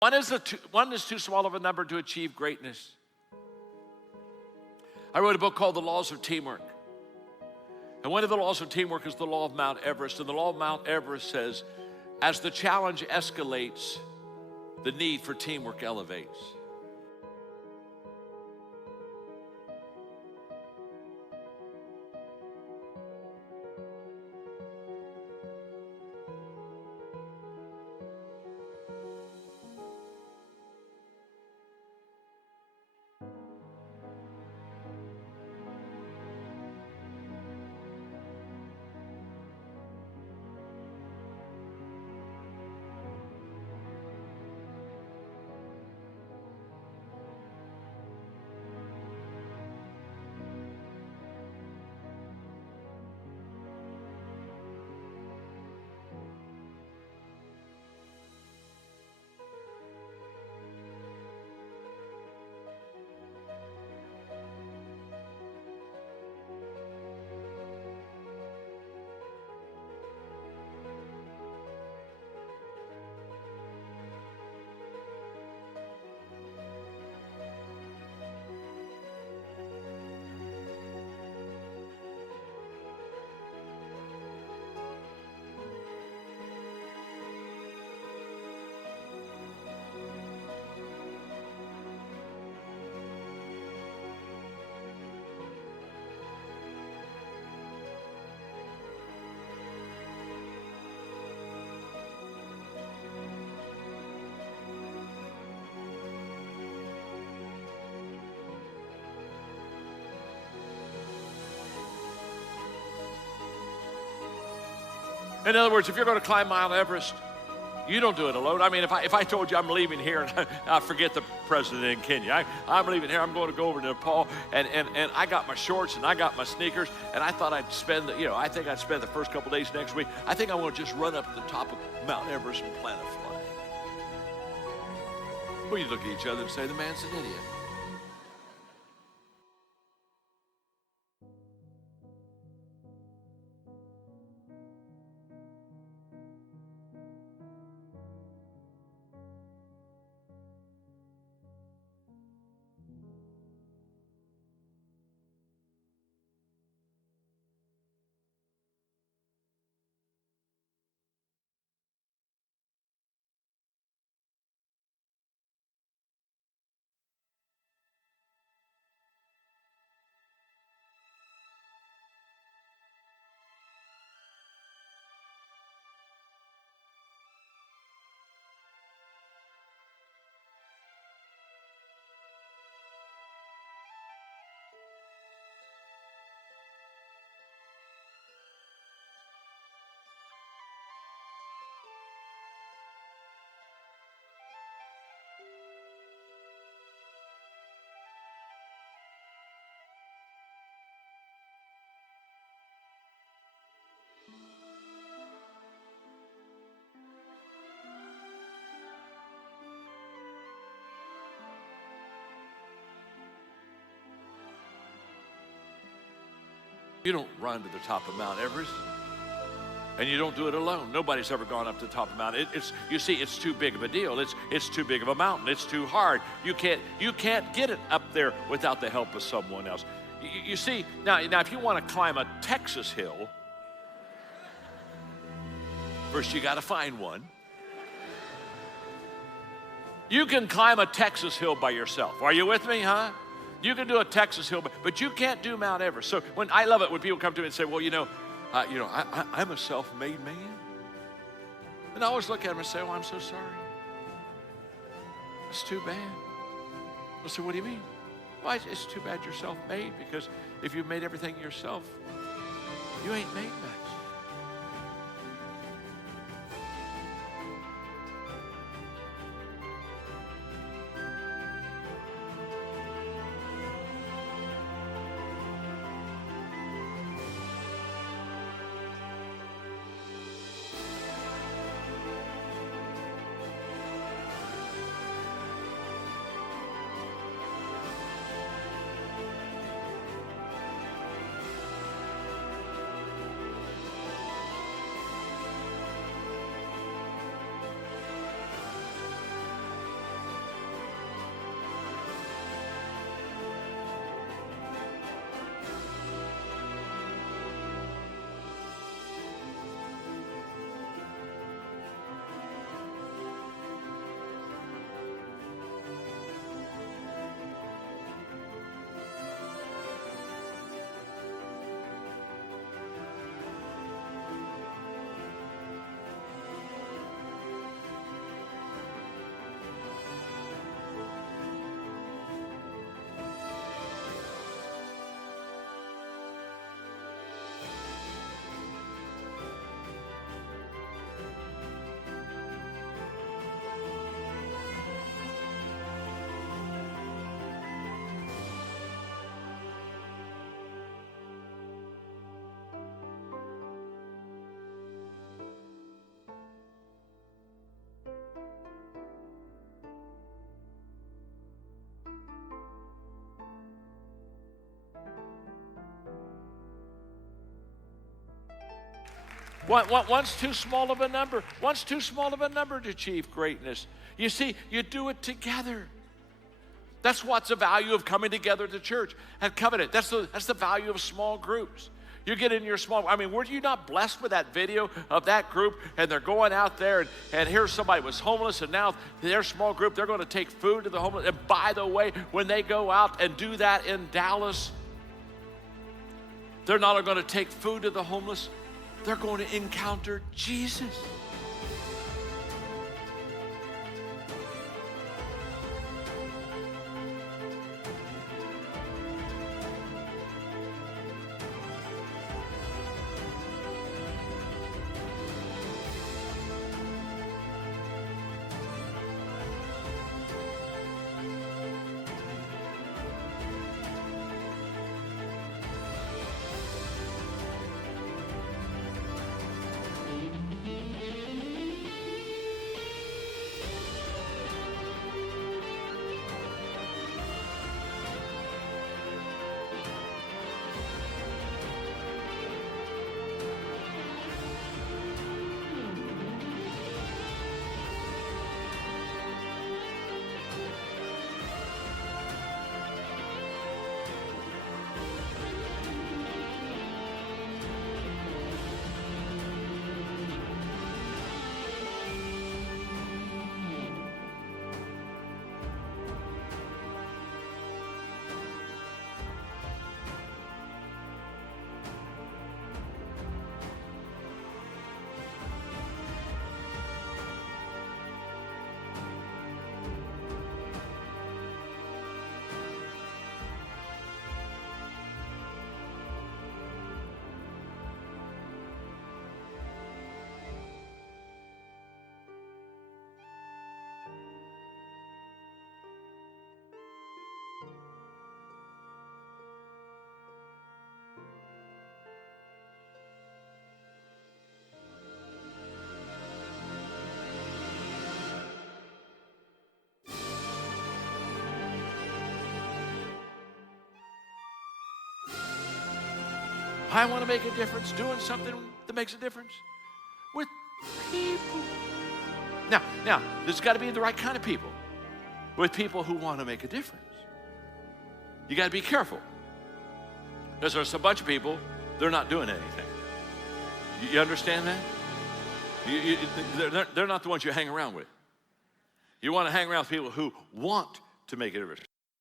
One is too small of a number to achieve greatness. I wrote a book called The Laws of Teamwork. And one of the laws of teamwork is the law of Mount Everest. And the law of Mount Everest says, as the challenge escalates, the need for teamwork elevates. In other words, if you're going to climb Mount Everest, you don't do it alone. I mean, if I told you I'm leaving here, and I forget the president in Kenya. I'm leaving here. I'm going to go over to Nepal, and I got my shorts and I got my sneakers, and I thought I'd spend, I think I'd spend the first couple days next week. I think I'm going to just run up to the top of Mount Everest and plant a flag. Well, you look at each other and say, the man's an idiot. You don't run to the top of Mount Everest, and you don't do it alone. Nobody's ever gone up to the top of Mount. It's too big of a deal. It's too big of a mountain. It's too hard. You can't get it up there without the help of someone else. You see, now if you want to climb a Texas hill, first you got to find one. You can climb a Texas hill by yourself. Are you with me, huh? You can do a Texas hill, but you can't do Mount Everest. So I love it when people come to me and say, well, I'm a self-made man. And I always look at them and say, oh, I'm so sorry. It's too bad. I say, what do you mean? Well, it's too bad you're self-made, because if you made everything yourself, you ain't made much. One's too small of a number. One's too small of a number to achieve greatness. You see, you do it together. That's what's the value of coming together to church and covenant. That's the value of small groups. You get in your small, were you not blessed with that video of that group, and they're going out there, and here's somebody was homeless, and now their small group, they're going to take food to the homeless. And by the way, when they go out and do that in Dallas, they're not only going to take food to the homeless, they're going to encounter Jesus. I want to make a difference, doing something that makes a difference with people. Now, there's got to be the right kind of people, with people who want to make a difference. You got to be careful, because there's a bunch of people, they're not doing anything. You understand that? They're not the ones you hang around with. You want to hang around with people who want to make a difference.